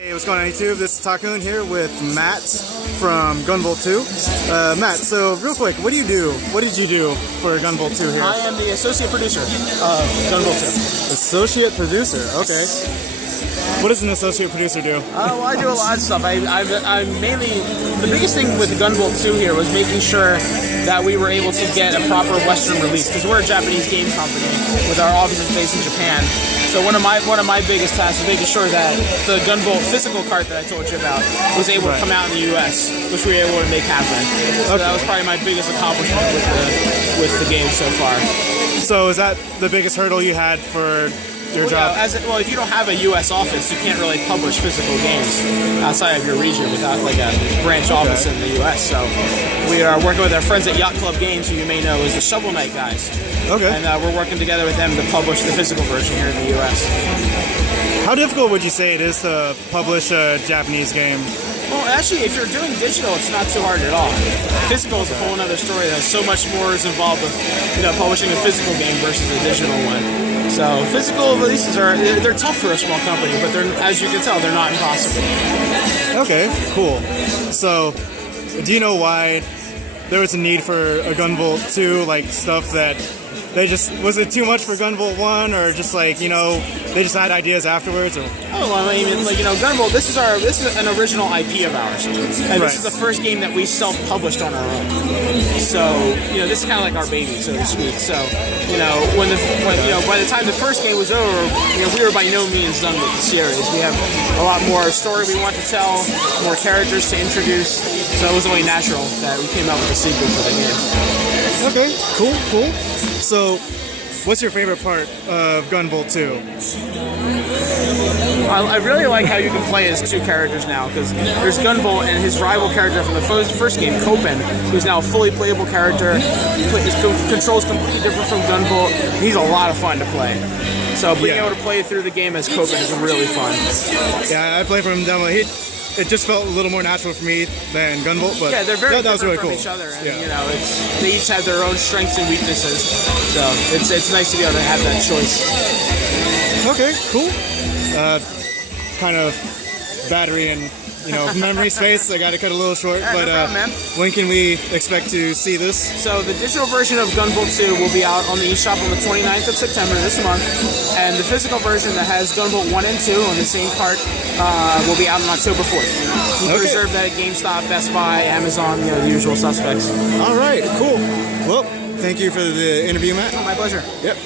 Hey, what's going on YouTube? This is Ta-kun here with Matt from Gunvolt 2. Matt, so real quick, what do you do? What did you do for Gunvolt 2 here? I am the associate producer of Gunvolt 2. Associate producer, okay. What does an associate producer do? Well, I do a lot of stuff. I'm mainly, the biggest thing with Gunvolt 2 here was making sure that we were able to get a proper Western release, because we're a Japanese game company with our offices based in Japan. So one of my biggest tasks was making sure that the Gunvolt physical cart that I told you about was able to come out in the US, which we were able to make happen. So that was probably my biggest accomplishment with the game so far. So is that the biggest hurdle you had for your job? Yeah, if you don't have a US office, you can't really publish physical games outside of your region without like a branch office in the US. So we are working with our friends at Yacht Club Games, who you may know as the Shovel Knight guys. Okay. And we're working together with them to publish the physical version here in the US. How difficult would you say it is to publish a Japanese game? Well, actually, if you're doing digital, it's not too hard at all. Physical is a whole other story. There's so much more is involved with publishing a physical game versus a digital one. So physical releases they're tough for a small company, but as you can tell, they're not impossible. Okay, cool. So, do you know why there was a need for a Gunvolt 2, like stuff that was it too much for Gunvolt 1, or just like, they just had ideas afterwards? Or? Oh, well, I mean, Gunvolt, this is an original IP of ours. And this is the first game that we self-published on our own. So, this is kind of like our baby, so to speak. So, by the time the first game was over, we were by no means done with the series. We have a lot more story we want to tell, more characters to introduce. So it was only natural that we came out with a sequel for the game. Okay, cool. So, what's your favorite part of Gunvolt 2? I really like how you can play as two characters now, because there's Gunvolt and his rival character from the first game, Copen, who's now a fully playable character. His controls completely different from Gunvolt. He's a lot of fun to play. So being able to play through the game as Copen is really fun. Yeah, I played from demo. It just felt a little more natural for me than Gunvolt, but yeah, they're very that was really from cool. Each other, and they each have their own strengths and weaknesses. So it's nice to be able to have that choice. Okay, cool. Kind of battery and memory space. I got to cut a little short, but no problem, man. When can we expect to see this? So the digital version of Gunvolt 2 will be out on the eShop on the 29th of September this month, and the physical version that has Gunvolt 1 and 2 on the same cart will be out on October 4th. You can reserve that at GameStop, Best Buy, Amazon, the usual suspects. All right, cool. Well, thank you for the interview, Matt. Oh, my pleasure. Yep.